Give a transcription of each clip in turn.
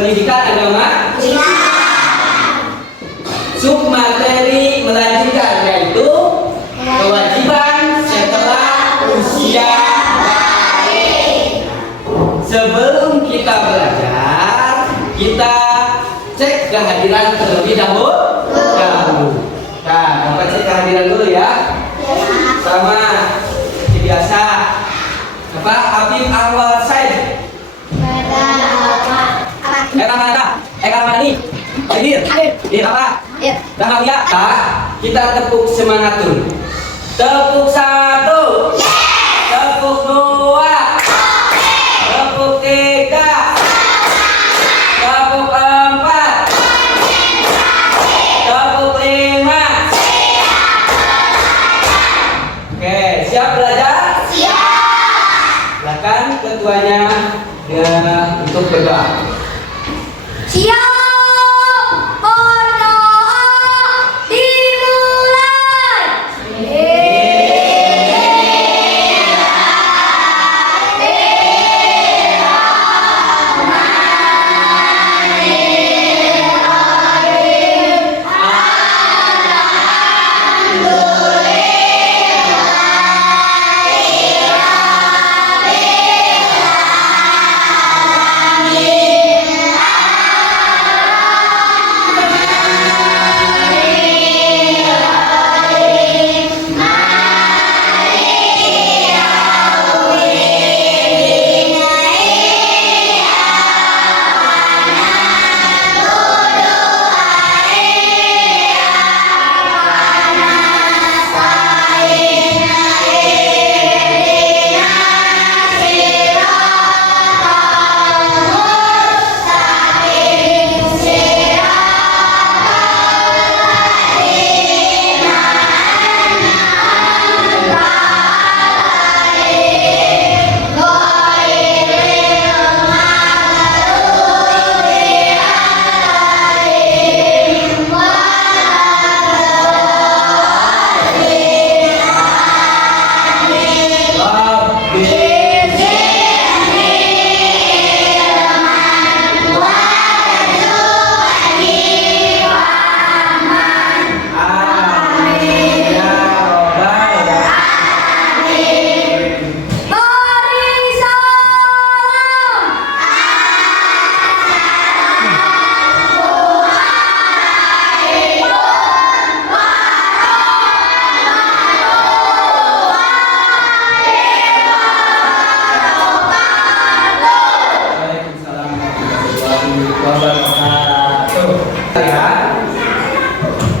pendidikan agama Islam. Submateri melanjutkan yaitu kewajiban setelah usia balik. Sebelum kita belajar, kita cek kehadiran terlebih dahulu. Nah, Bapak cek kehadiran dulu ya. Sama seperti biasa. Apa? Habib Anwar Said. Ramani. Hadir. Hadir apa? Rahmat ya. Kita tepuk semangat dulu. Tepuk 1. Tepuk 2. Tepuk 3. Tepuk 4. Tepuk 5. Oke, siap belajar? Siap. Silakan ketuanya untuk berdoa. Siap.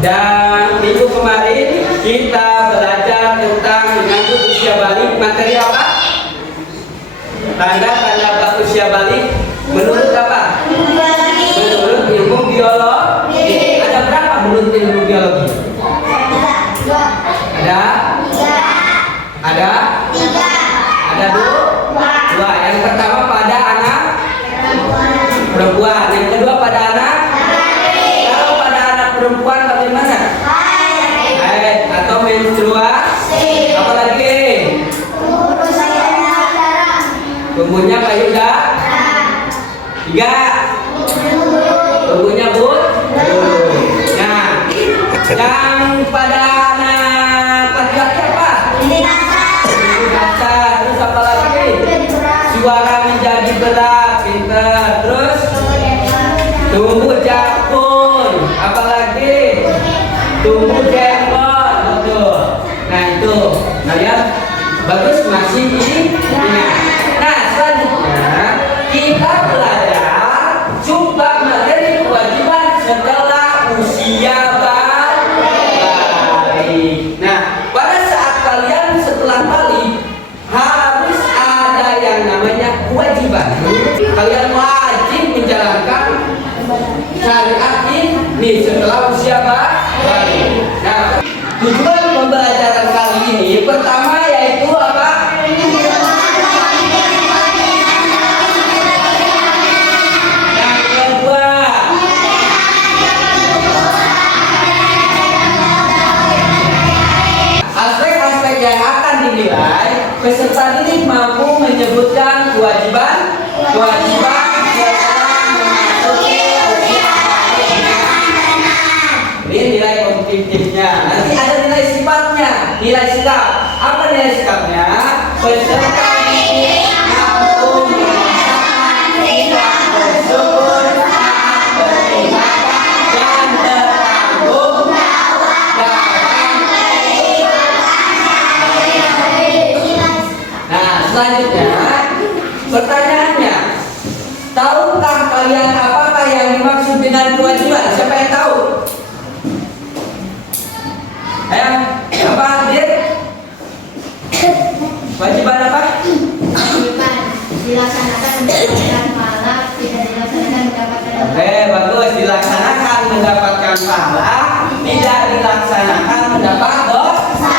Dan minggu kemarin kita belajar tentang menyangkut usia balik. Materi apa? Tanda-tanda usia balik menurut apa? Menurut ilmu biologi. Ada berapa menurut ilmu biologi? Ada? Ada? Ada dua. Yang pertama pada anak perempuan. Yang kedua pada anak. Kalau pada anak perempuan bagaimana? Haid atau menstruasi. Apalagi? Tumbuhnya payudara. 3. Tumbuhnya but. Nah, yang pada anak laki-laki apa? Terus apa lagi? Suara menjadi berat, pintar. Terus tumbuh jakun. Apalagi? Tumbuh jenggot. Betul. Nah itu kalian bagus masih ingat. Nah selanjutnya kita belajar coba materi kewajiban setelah usia balik. Nah pada saat kalian setelah balik harus ada yang namanya kewajiban. Kalian wajib menjalankan syariat ini setelah usia balik. Nah tujuan pembelajaran kali ini pertama yaitu apa? Yang kedua, aspek-aspek yang akan dinilai peserta didik mampu menyebutkan kewajiban setelah memasuki nilai sikap. Apa nilai sikapnya? Peserta didik mampu merasakan sikap bersyukur, taat beribadah, dan bertanggung jawab dalam kehidupan. Nah, selanjutnya pertanyaannya, tahukah kalian apakah yang dimaksud dengan kewajiban? Siapa yang tahu? Ayo, apa Dir? Kewajiban apa? Kewajiban dilaksanakan mendapatkan pahala, tidak dilaksanakan mendapatkan dosa. Oke, bagus. Dilaksanakan mendapatkan pahala, tidak dilaksanakan mendapat dosa.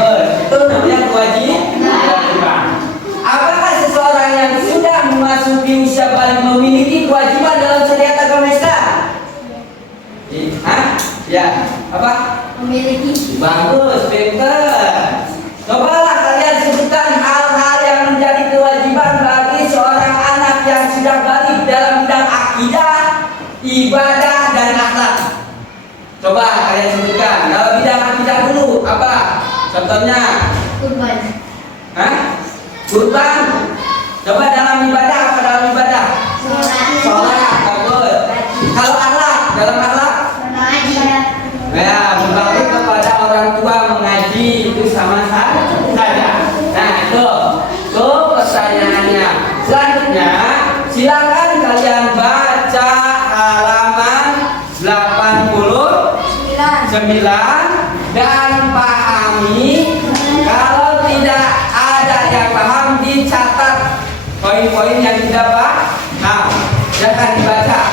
Bagus. Itu namanya kewajiban. Apakah seseorang yang sudah memasuki usia balik memiliki kewajiban dalam syariat agama Islam? Hah? Ya. Apa? Memiliki. Bagus, pinter. Cobalah kalian sebutkan hal-hal yang menjadi kewajiban bagi seorang anak yang sudah balik dalam bidang akidah, ibadah, dan akhlak. Coba kalian sebutkan. Dalam bidang akidah dulu, apa? Contohnya? Kurban. Hah? Kurban. Coba dalam ibadah, apa dalam ibadah? Sholat, bagus. Kalau akhlak, dalam akhlak? Ya, berbakti kepada orang tua, mengaji itu sama saja. Nah, itu pertanyaannya. Selanjutnya, silakan kalian baca halaman 89 dan pahami. Kalau tidak ada yang paham, dicatat poin-poin yang tidak paham. Jangan dibaca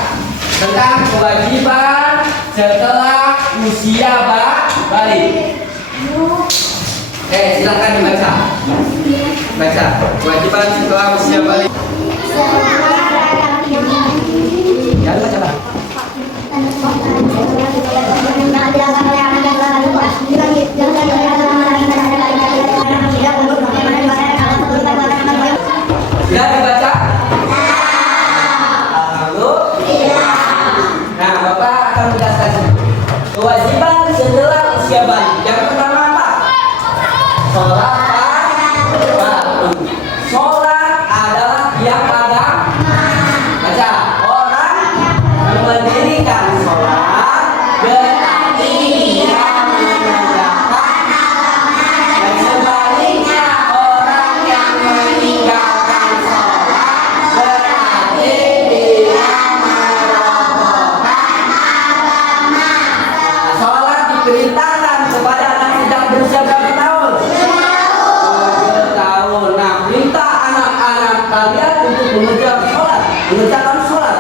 tentang kewajiban setelah usia balik. Silakan dibaca. Baca kewajiban setelah usia balik. Ya, baca lah. Sudah dibaca? Lalu? Nah, Bapak akan menjelaskan kewajiban setelah usia balik. Yang pertama apa? Sholat fardu. Sholat adalah tiap agama. Baca. Orang yang mendirikan sholat berarti dia mengerjakan, dan sebaliknya orang yang meninggalkan sholat berarti dia merobohkan agama. Sholat diperintahkan kepada anak sejak berusia berapa tahun? 7 tahun. Nah, perintah anak-anak kalian untuk mengerjakan sholat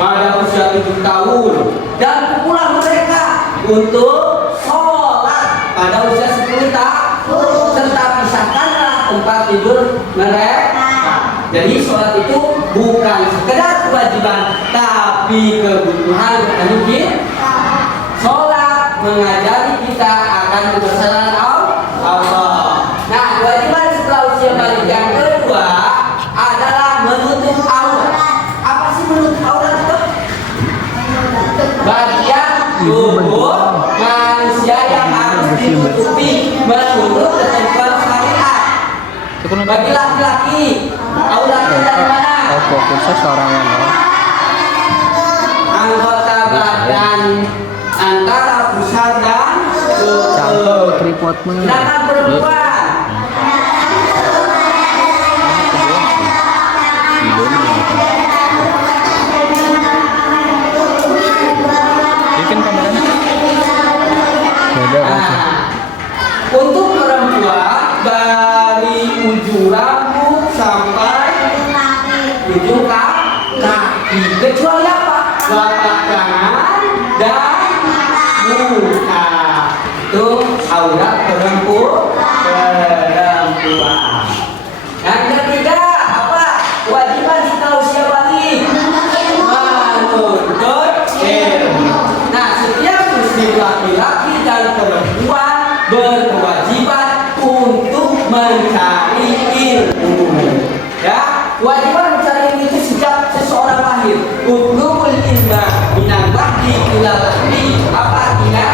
pada usia 7 tahun, dan pulang mereka untuk sholat pada usia 10 tahun, serta pisahkanlah tempat tidur mereka. Jadi sholat itu bukan sekedar kewajiban, tapi kebutuhan bukan kita. Sholat mengajari kita akan kebesaran Allah. Nah, kewajiban setelah usia balik yang kedua adalah menutup aurat. Apa sih menutup aurat itu? Bagian tubuh manusia yang harus ditutupi menurut ketentuan syariat. Bagi laki-laki, auratnya dari mana? Fokusnya seorang yang Anggota badan antara pusat dan campur tripodnya. sedangkan perempuan Bikin kameranya. untuk perempuan dari ujung rambut sampai ujung kaki, kecuali apa? Telapak tangan dan muka. Itu aurat perempuan. Yang ketiga apa? Kewajiban setelah usia balik menuntut ilmu. Nah, setiap muslim laki-laki dan perempuan berkewajiban untuk mencari ilmu. Ya, kewajiban mencari ilmu itu sejak seseorang lahir. Utlubul ilma minal mahdi ilal lahdi. Apa artinya?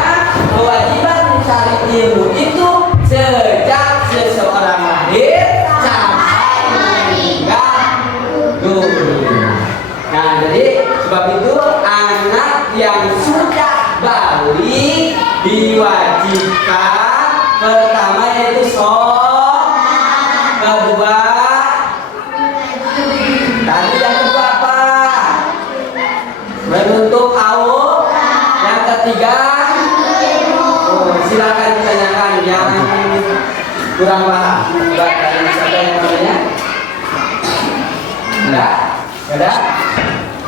Kewajiban mencari ilmu itu diwajibkan. Pertama yaitu sholat, kedua tadi yang kedua apa? Menutup aurat. Yang ketiga, silakan ditanyakan yang kurang paham. Buat kalian siapa yang namanya? Ada?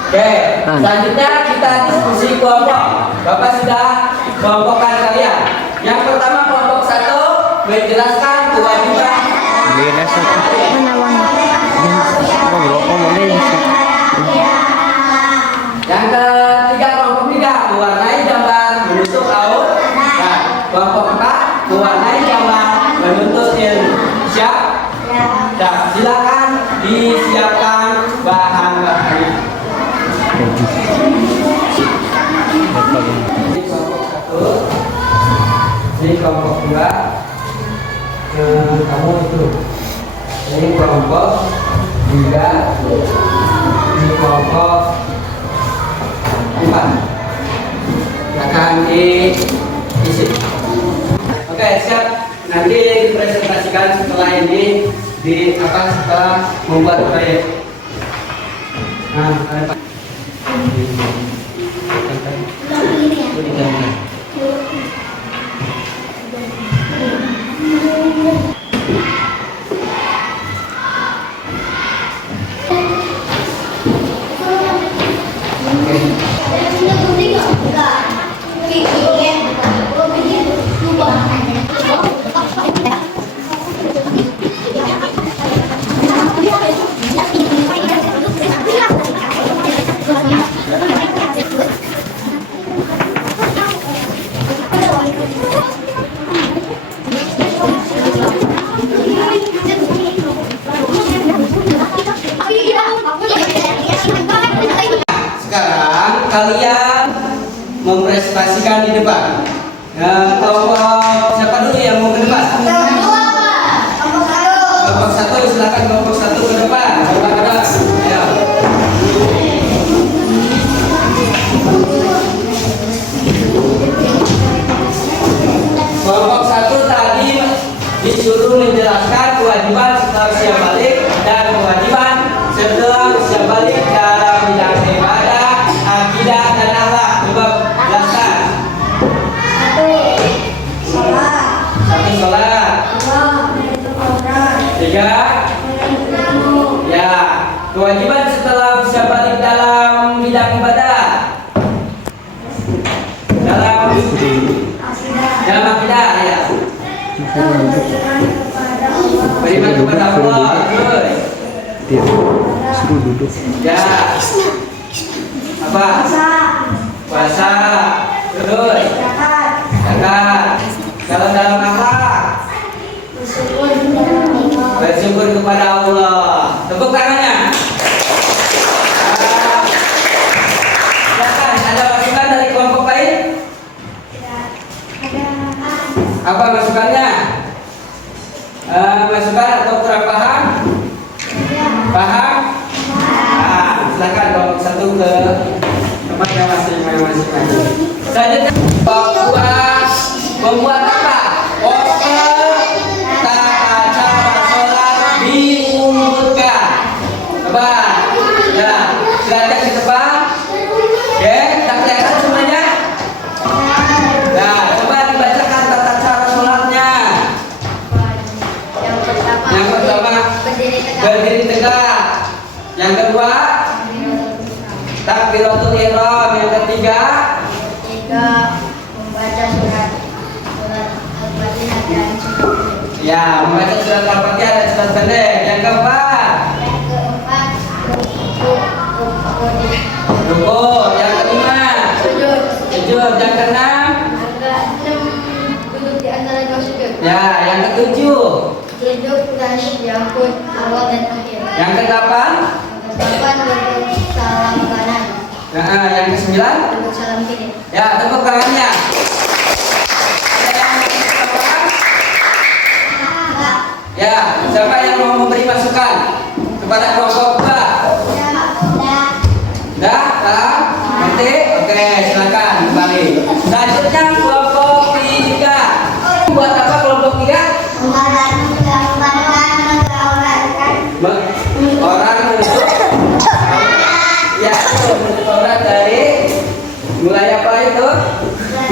Oke, selanjutnya kita diskusi kelompok. Bapak sudah kelompokkan kalian. Yang pertama kelompok 1 menjelaskan kewajiban. Yang ketiga kelompok 3 mewarnai gambar menutup aurat. Nah, kelompok 4 mewarnai gambar menuntut ilmu. Siap? Nah, silakan disiapkan bahan-bahannya. Ini kelompok 1, ini kelompok 2, kamu itu. Ini kelompok 3, ini kelompok 4. Akan diisi. Oke, siap. Nanti dipresentasikan setelah ini setelah membuat proyek. Nah, sekarang kalian mempresentasikan di depan. Kelompok siapa dulu yang mau ke depan? Kelompok 1, silakan kelompok 1 ke depan. Ya. Kelompok 1 tadi disuruh menjelaskan kewajiban setelah usia balik dan kewajiban setelah usia balik dalam bidang ibadah, akidah dan akhlak. Coba jelaskan. 1 sholat. 3 ya, kewajiban setelah usia balik dalam bidang ibadah, dalam akidah ya. Beriman kepada Allah. Suruh duduk. Ya. Apa? Puasa. Terus. Zakat. Kalau dalam akhlak, bersyukur kepada Allah. Tepuk tangannya. Silakan, ada masukan dari kelompok lain? Apa masukannya? Masukan atau kurang paham? Paham? Nah, silakan kelompok 1 ke tempatnya masing-masing. Selanjutnya bahwa membuat apa? Poster tata cara sholat diunggulkan. Coba, ya, silakan di depan. Oke, kita kelihatan semuanya. Nah, coba dibacakan tata cara sholatnya. Yang pertama, berdiri tegak. Yang kedua, takbiratul ihram. Yang ketiga, membaca surat Al-Fatihah dan ya, membaca surat Al-Fatihah dan surat pendek. Yang keempat, rukuk. Yang kelima, sujud. Yang keenam, duduk di antara dua sujud. ya, yang ketujuh, Duduk dan diangkut awal dan akhir. yang kedelapan, Duduk salam kanan. nah, yang kesembilan, Duduk salam kiri. ya, tepuk tangannya. Ada yang mau tambahkan? Ya, siapa yang mau memberi masukan kepada kelompok 2? Dah, paham? Nanti? Oke, silakan kembali. Selanjutnya kelompok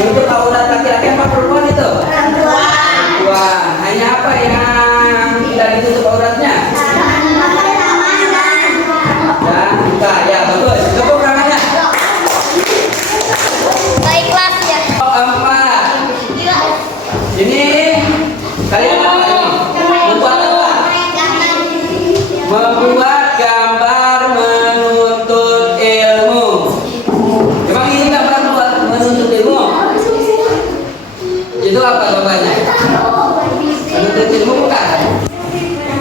Untuk aurat laki-laki apa perempuan itu? Perempuan. Hanya apa yang tidak ditutup auratnya? Dan buka. Ya betul. Tepuk tangannya. Baiklah ya. Keempat. Ini kalian apa ini? Membuat apa? Membuat gambar menuntut ilmu. Emang ini gambar buat menuntut ilmu? Itu apa gambarnya? Menuntut ilmu bukan?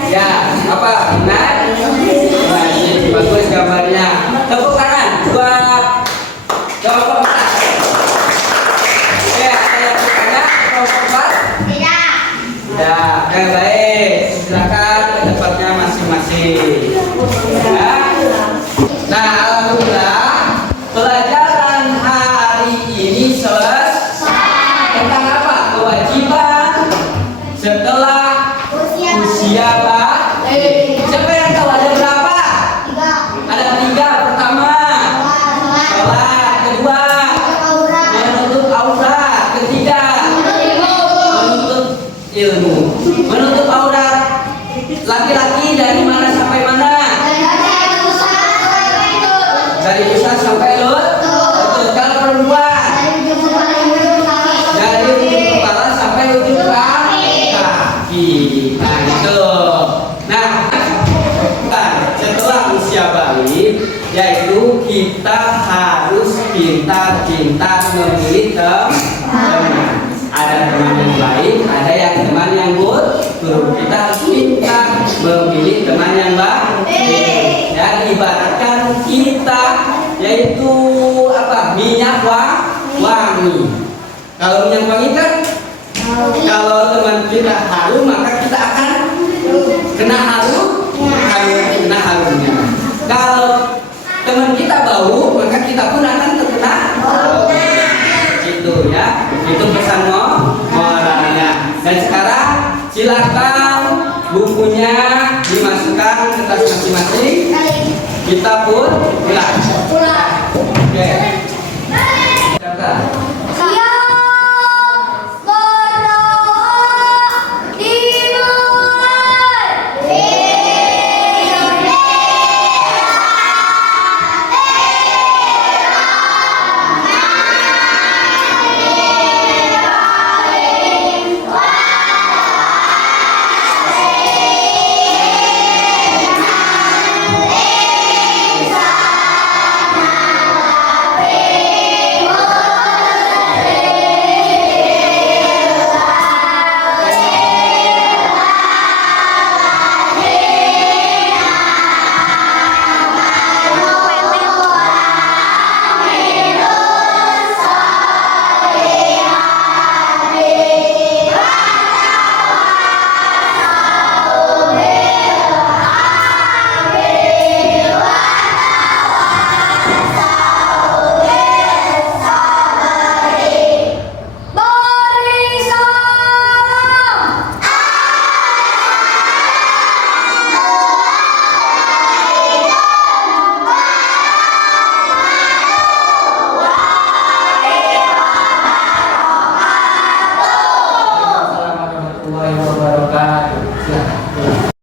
Ya, apa? Benar? Nah, ini bagus gambarnya. Tepuk tangan buat kelompok 4. Oke, ada yang bertanya kelompok 4? Ya, oke baik. Silakan ke tempatnya masing-masing. Ya. Nah, alhamdulillah pelajaran hari ini selesai. Tentang apa? Kewajiban setelah usia balik. Siapa yang tahu ada berapa? Ada 3. Pertama, sholat. Kedua, menuntut aurat. Ketiga, menuntut ilmu. Menuntut aurat laki-laki dari mana sampai mana? Dari pusat sampai lutut. Kalau perempuan dari ujung kepala sampai ujung kaki. Nah itu. Nah, setelah usia balik, yaitu kita harus pintar-pintar memilih teman. Ada teman yang baik, ada yang teman yang buruk. Kita harus pintar memilih teman yang baik. Dan ibaratkan kita yaitu apa? Minyak wangi. Kalau minyak wangi kan, kalau teman kita harum maka kita akan kena harum, kena harumnya. Kalau teman kita bau maka kita pun akan terkena bau. Itu ya, itu pesan moralnya. Dan sekarang silakan bukunya dimasukkan ke tas masing-masing. Kita pun pulang. Oke.